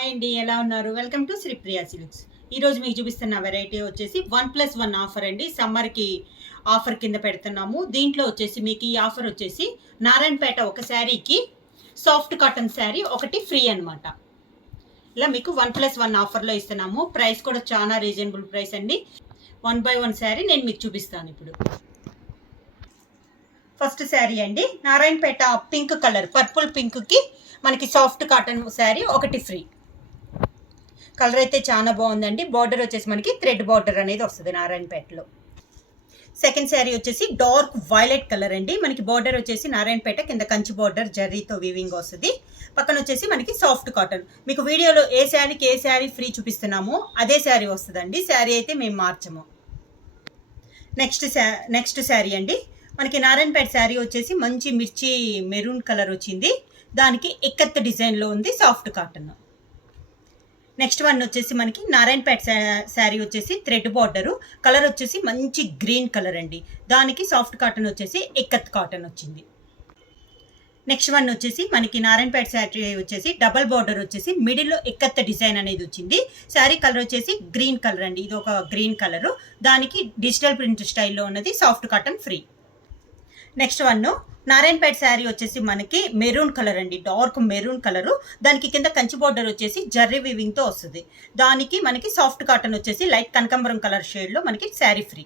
Hi అండి ఎలా ఉన్నారు? వెల్కమ్ టు శ్రీప్రియా సిల్క్స్ ఈరోజు మీకు చూపిస్తున్న వెరైటీ వచ్చేసి వన్ ప్లస్ వన్ ఆఫర్ అండి. సమ్మర్కి ఆఫర్ కింద పెడుతున్నాము. దీంట్లో వచ్చేసి మీకు ఈ ఆఫర్ వచ్చేసి నారాయణపేట ఒక శారీకి సాఫ్ట్ కాటన్ శారీ ఒకటి ఫ్రీ అనమాట ఇలా మీకు వన్ ప్లస్ వన్ ఆఫర్లో ఇస్తున్నాము. ప్రైస్ కూడా చాలా రీజనబుల్ ప్రైస్ అండి. వన్ బై వన్ శారీ నేను మీకు చూపిస్తాను ఇప్పుడు. ఫస్ట్ శారీ అండి. నారాయణపేట పింక్ కలర్ పర్పుల్ పింక్కి మనకి సాఫ్ట్ కాటన్ శారీ ఒకటి ఫ్రీ కలర్ అయితే చాలా బాగుందండి. బార్డర్ వచ్చేసి మనకి థ్రెడ్ బార్డర్ అనేది వస్తుంది నారాయణపేటలో. సెకండ్ శారీ వచ్చేసి డార్క్ వైలెట్ కలర్ అండి. మనకి బార్డర్ వచ్చేసి నారాయణపేట కింద కంచి బార్డర్ జర్రీతో వీవింగ్ వస్తుంది. పక్కన వచ్చేసి మనకి సాఫ్ట్ కాటన్ మీకు వీడియోలో ఏ శారీకి ఏ శారీ ఫ్రీ చూపిస్తున్నామో అదే శారీ వస్తుందండి. శారీ అయితే మేము మార్చము. నెక్స్ట్ శా నెక్స్ట్ శారీ అండి. మనకి నారాయణపేట శారీ వచ్చేసి మంచి మిర్చి మెరూన్ కలర్ వచ్చింది. దానికి ఎక్కత్ డిజైన్లో ఉంది సాఫ్ట్ కాటన్ నెక్స్ట్ వన్ వచ్చేసి మనకి నారాయణపేట శారీ వచ్చేసి థ్రెడ్ బార్డరు. కలర్ వచ్చేసి మంచి గ్రీన్ కలర్ అండి. దానికి సాఫ్ట్ కాటన్ వచ్చేసి ఎక్కత్ కాటన్ వచ్చింది. నెక్స్ట్ వన్ వచ్చేసి మనకి నారాయణపేట శారీ వచ్చేసి డబల్ బార్డర్ వచ్చేసి మిడిల్లో ఎక్కత్త డిజైన్ అనేది వచ్చింది. శారీ కలర్ వచ్చేసి గ్రీన్ కలర్ అండి. ఇది ఒక గ్రీన్ కలర్. దానికి డిజిటల్ ప్రింట్ స్టైల్లో ఉన్నది soft cotton free. Next one Narayanpet sari వచ్చేసి మనకి మెరూన్ కలర్ అండి. Dark maroon colour. దానికి కింద కంచి బార్డర్ వచ్చేసి జర్రీ వివింగ్తో వస్తుంది. దానికి మనకి సాఫ్ట్ కాటన్ వచ్చేసి లైట్ కనకంబరం కలర్ షేడ్లో మనకి శారీ ఫ్రీ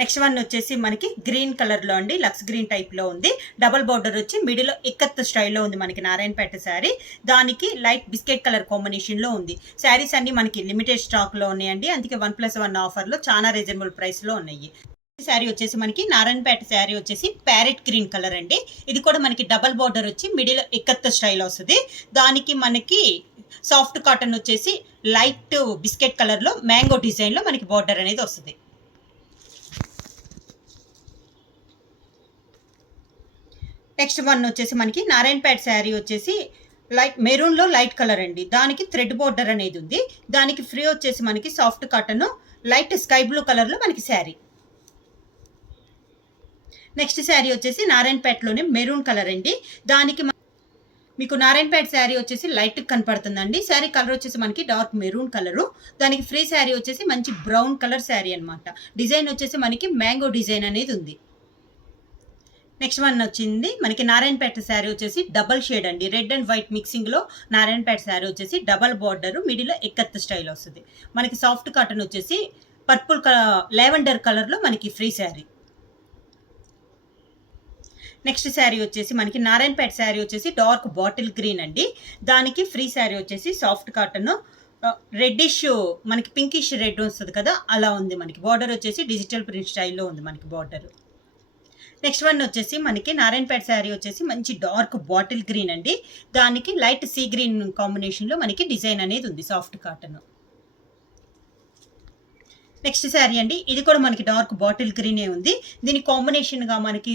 నెక్స్ట్ వన్ వచ్చేసి మనకి గ్రీన్ కలర్లో అండి. లక్స్ గ్రీన్ టైప్లో ఉంది. డబల్ బార్డర్ వచ్చి మిడిల్ ఇక్కత్ స్టైల్లో ఉంది మనకి నారాయణపేట శారీ. దానికి లైట్ బిస్కెట్ కలర్ కాంబినేషన్లో ఉంది. శారీస్ అన్ని మనకి లిమిటెడ్ స్టాక్లో ఉన్నాయండి. అందుకే వన్ ప్లస్ వన్ ఆఫర్లో చాలా రీజనబుల్ ప్రైస్లో ఉన్నాయి. శారీ వచ్చేసి మనకి నారాయణపేట శారీ వచ్చేసి ప్యారెట్ గ్రీన్ కలర్ అండి. ఇది కూడా మనకి డబల్ బార్డర్ వచ్చి మిడిల్ ఎక్కత్త స్టైల్ వస్తుంది. దానికి మనకి సాఫ్ట్ కాటన్ వచ్చేసి లైట్ బిస్కెట్ కలర్లో మ్యాంగో డిజైన్లో మనకి బార్డర్ అనేది వస్తుంది. నెక్స్ట్ వన్ వచ్చేసి మనకి నారాయణపేట శారీ వచ్చేసి లైట్ మెరూన్లో లైట్ కలర్ అండి. దానికి థ్రెడ్ బార్డర్ అనేది ఉంది. దానికి ఫ్రీ వచ్చేసి మనకి soft cotton light sky blue కలర్లో మనకి శారీ. నెక్స్ట్ శారీ వచ్చేసి నారాయణపేటలోనే మెరూన్ కలర్ అండి. దానికి మీకు నారాయణపేట శారీ వచ్చేసి లైట్ కనపడుతుందండి. శారీ కలర్ వచ్చేసి మనకి డార్క్ మెరూన్ కలరు. దానికి ఫ్రీ శారీ వచ్చేసి మంచి బ్రౌన్ కలర్ శారీ అనమాట డిజైన్ వచ్చేసి మనకి మ్యాంగో డిజైన్ అనేది ఉంది. నెక్స్ట్ వన్ వచ్చింది. మనకి నారాయణపేట శారీ వచ్చేసి డబల్ షేడ్ అండి. రెడ్ అండ్ వైట్ మిక్సింగ్లో నారాయణపేట శారీ వచ్చేసి డబల్ బార్డర్ మిడిల్లో ఎక్కత్ స్టైల్ వస్తుంది. మనకి సాఫ్ట్ కాటన్ వచ్చేసి పర్పుల్ కలర్ లెవెండర్ కలర్లో మనకి ఫ్రీ శారీ. నెక్స్ట్ శారీ వచ్చేసి మనకి నారాయణపేట శారీ వచ్చేసి డార్క్ బాటిల్ గ్రీన్ అండి. దానికి ఫ్రీ శారీ వచ్చేసి సాఫ్ట్ కాటన్ రెడ్డిష్ మనకి పింకిష్ రెడ్ వస్తుంది కదా అలా ఉంది మనకి. బార్డర్ వచ్చేసి డిజిటల్ ప్రింట్ స్టైల్లో ఉంది మనకి బార్డర్ నెక్స్ట్ వన్ వచ్చేసి మనకి నారాయణపేట శారీ వచ్చేసి మంచి డార్క్ బాటిల్ గ్రీన్ అండి. దానికి లైట్ సీ గ్రీన్ కాంబినేషన్లో మనకి డిజైన్ అనేది ఉంది సాఫ్ట్ కాటన్. నెక్స్ట్ శారీ అండి. ఇది కూడా మనకి డార్క్ బాటిల్ గ్రీనే ఉంది. దీని కాంబినేషన్గా మనకి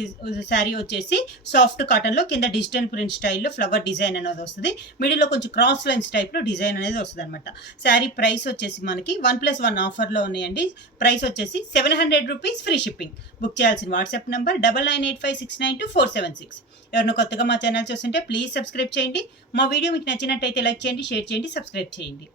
శారీ వచ్చేసి సాఫ్ట్ కాటన్లో కింద డిజిటల్ ప్రింట్ స్టైల్లో ఫ్లవర్ డిజైన్ అనేది వస్తుంది. మిడిల్లో కొంచెం క్రాస్ లైన్స్ టైప్లో డిజైన్ అనేది వస్తుంది అనమాట శారీ ప్రైస్ వచ్చేసి మనకి వన్ ప్లస్ వన్ ఆఫర్లో ఉన్నాయండి. ప్రైస్ వచ్చేసి seven hundred rupees free shipping. Book చేయాల్సిన WhatsApp number double nine eight five six nine two four seven six. ఎవరినో కొత్తగా మా ఛానల్ చూస్తుంటే ప్లీజ్ సబ్స్క్రైబ్ చేయండి. మా వీడియో మీకు నచ్చినట్టయితే లైక్ చేయండి షేర్ చేయండి సబ్స్క్రైబ్ చేయండి.